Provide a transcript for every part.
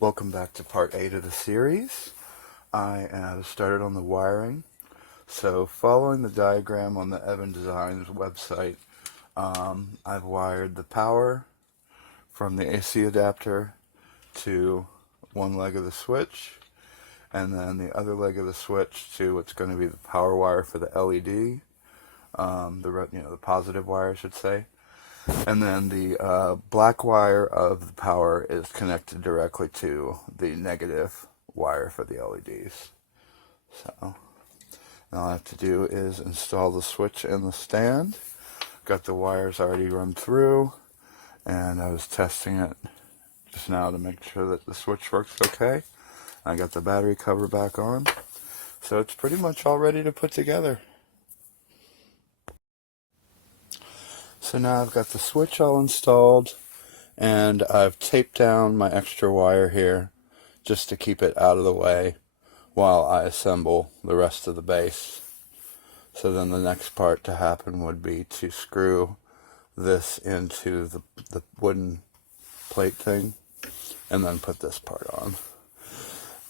Welcome back to part 8 of the series. I started on the wiring. So following the diagram on the Evan Designs website, I've wired the power from the AC adapter to one leg of the switch, and then the other leg of the switch to what's going to be the power wire for the LED, the positive wire I should say. And then the black wire of the power is connected directly to the negative wire for the LEDs. So all I have to do is install the switch and the stand. Got the wires already run through, and I was testing it just now to make sure that the switch works okay. I got the battery cover back on, so it's pretty much all ready to put together. So now I've got the switch all installed, and I've taped down my extra wire here just to keep it out of the way while I assemble the rest of the base. So then the next part to happen would be to screw this into the wooden plate thing and then put this part on.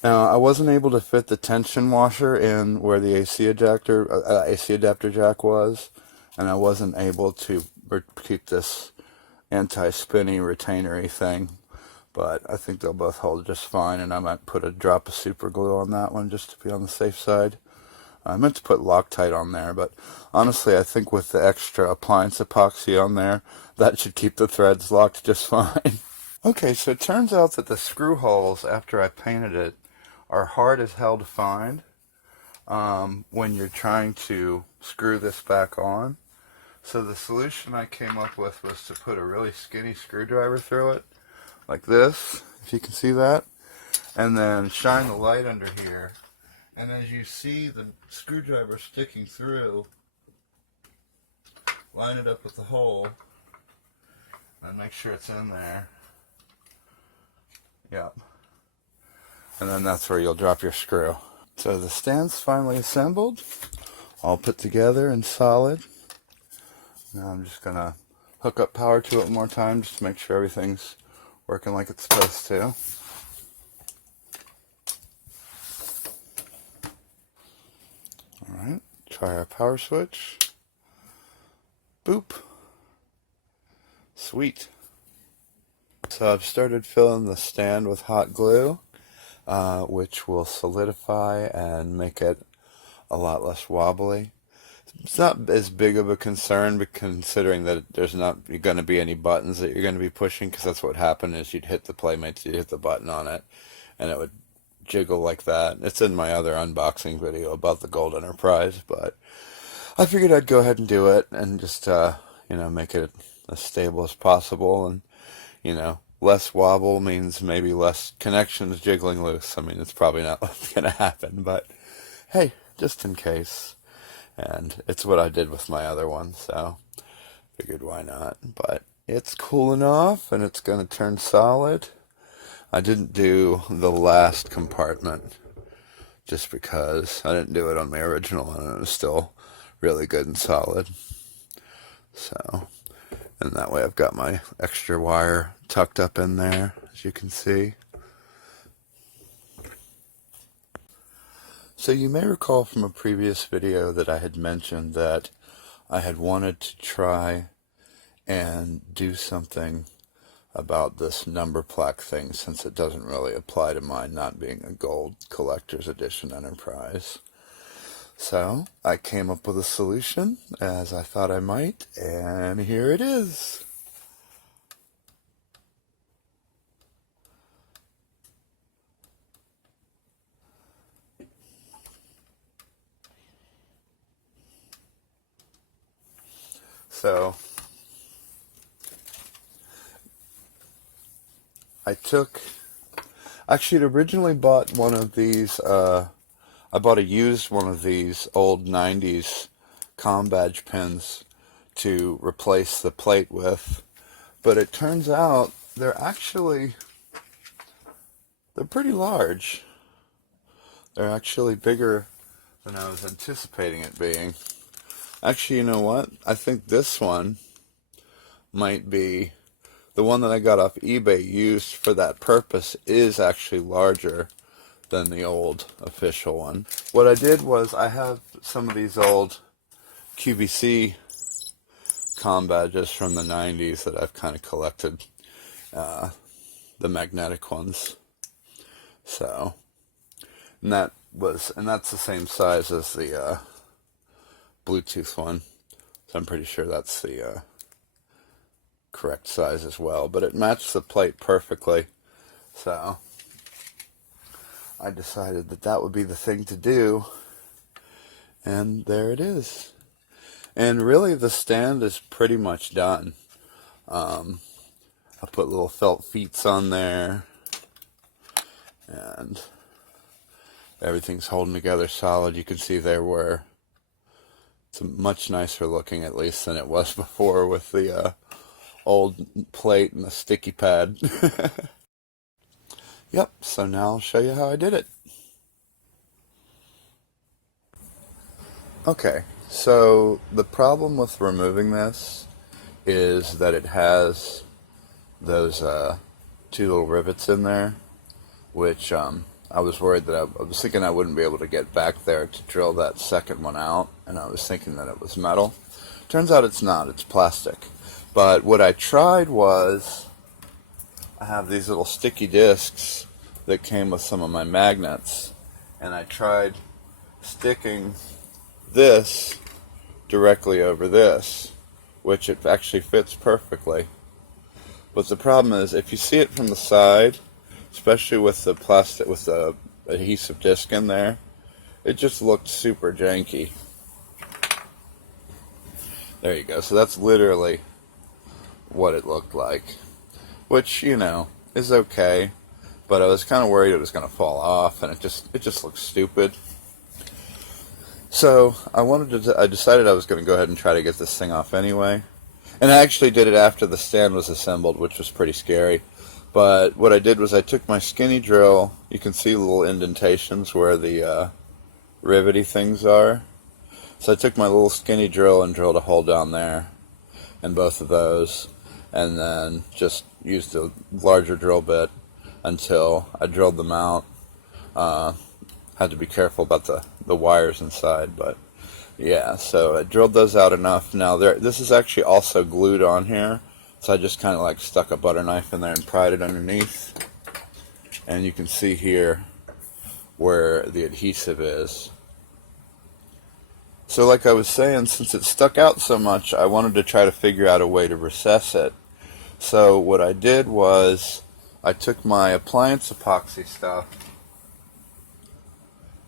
Now, I wasn't able to fit the tension washer in where the AC adapter jack was, and I wasn't able to keep this anti-spinny retainery thing, but I think they'll both hold just fine, and I might put a drop of super glue on that one just to be on the safe side. I meant to put Loctite on there, but honestly I think with the extra appliance epoxy on there, that should keep the threads locked just fine. Okay, so it turns out that the screw holes after I painted it are hard as hell to find when you're trying to screw this back on. So the solution I came up with was to put a really skinny screwdriver through it, like this, if you can see that, and then shine the light under here, and as you see the screwdriver sticking through, line it up with the hole, and make sure it's in there. Yep. And then that's where you'll drop your screw. So the stand's finally assembled, all put together and solid. Now I'm just going to hook up power to it one more time just to make sure everything's working like it's supposed to. Alright, try our power switch. Boop. Sweet. So I've started filling the stand with hot glue, which will solidify and make it a lot less wobbly. It's not as big of a concern, but considering that there's not going to be any buttons that you're going to be pushing, because that's what happened is you'd hit the Playmates, you'd hit the button on it, and it would jiggle like that. It's in my other unboxing video about the Gold Enterprise, but I figured I'd go ahead and do it and just, make it as stable as possible, and, less wobble means maybe less connections jiggling loose. I mean, it's probably not going to happen, but hey, just in case. And it's what I did with my other one, so figured why not. But it's cooling off, and it's going to turn solid. I didn't do the last compartment just because I didn't do it on my original one, and it was still really good and solid. So, and that way I've got my extra wire tucked up in there, as you can see. So you may recall from a previous video that I had mentioned that I had wanted to try and do something about this number plaque thing, since it doesn't really apply to mine not being a gold collector's edition Enterprise. So I came up with a solution, as I thought I might, and here it is. So actually I'd originally bought one of these, I bought a used one of these old 90s comm badge pins to replace the plate with, but it turns out they're pretty large. They're actually bigger than I was anticipating it being. Actually, you know what? I think this one might be the one that I got off eBay used for that purpose is actually larger than the old official one. What I did was I have some of these old QVC comm badges from the 90s that I've kind of collected, the magnetic ones. So, and that's the same size as the Bluetooth one. So I'm pretty sure that's the correct size as well. But it matched the plate perfectly. So I decided that that would be the thing to do. And there it is. And really the stand is pretty much done. I put little felt feet on there. And everything's holding together solid. You can see there where it's much nicer looking, at least, than it was before with the old plate and the sticky pad. Yep, so now I'll show you how I did it. Okay, so the problem with removing this is that it has those two little rivets in there, which I was worried that I was thinking I wouldn't be able to get back there to drill that second one out, and I was thinking that it was metal. Turns out it's not, it's plastic. But what I tried was, I have these little sticky discs that came with some of my magnets, and I tried sticking this directly over this, which it actually fits perfectly. But the problem is, if you see it from the side, especially with the plastic, with the adhesive disc in there, it just looked super janky. There you go. So that's literally what it looked like, which, you know, is okay, but I was kind of worried it was going to fall off, and it just looks stupid. So I decided I was going to go ahead and try to get this thing off anyway, and I actually did it after the stand was assembled, which was pretty scary. But what I did was I took my skinny drill. You can see little indentations where the rivety things are. So I took my little skinny drill and drilled a hole down there, and both of those, and then just used a larger drill bit until I drilled them out. Had to be careful about the wires inside, but yeah, so I drilled those out enough. Now this is actually also glued on here, so I just kind of like stuck a butter knife in there and pried it underneath, and you can see here where the adhesive is. So like I was saying, since it stuck out so much, I wanted to try to figure out a way to recess it. So what I did was I took my appliance epoxy stuff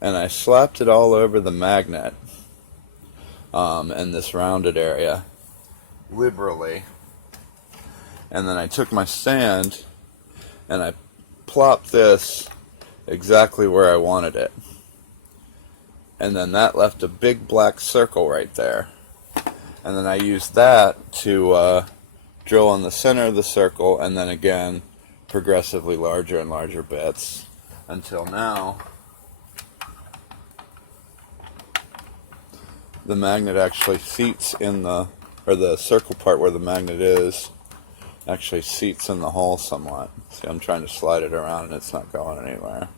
and I slapped it all over the magnet in this rounded area liberally, and then I took my stand and I plopped this exactly where I wanted it, and then that left a big black circle right there, and then I used that to drill in the center of the circle, and then again progressively larger and larger bits until now the magnet actually seats in the circle part where the magnet is actually seats in the hole somewhat. See, I'm trying to slide it around and it's not going anywhere.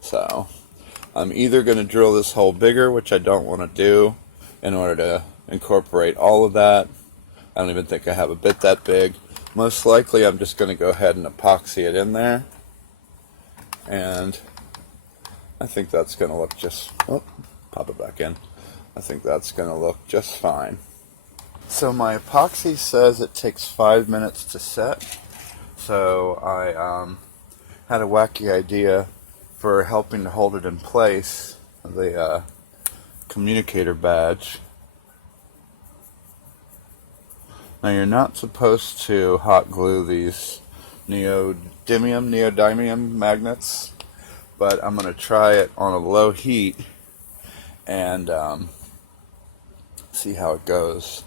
So I'm either going to drill this hole bigger, which I don't want to do, in order to incorporate all of that. I don't even think I have a bit that big. Most likely I'm just going to go ahead and epoxy it in there, and I think that's going to look just, pop it back in. I think that's going to look just fine. So my epoxy says it takes 5 minutes to set, so I had a wacky idea for helping to hold it in place, the communicator badge. Now you're not supposed to hot glue these neodymium magnets, but I'm going to try it on a low heat and see how it goes.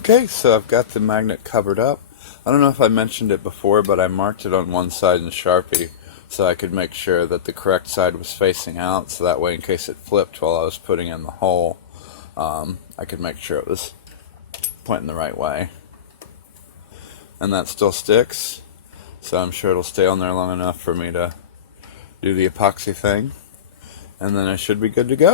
Okay, so I've got the magnet covered up. I don't know if I mentioned it before, but I marked it on one side in Sharpie so I could make sure that the correct side was facing out, so that way in case it flipped while I was putting in the hole, I could make sure it was pointing the right way. and that still sticks. So I'm sure it'll stay on there long enough for me to do the epoxy thing. And then I should be good to go.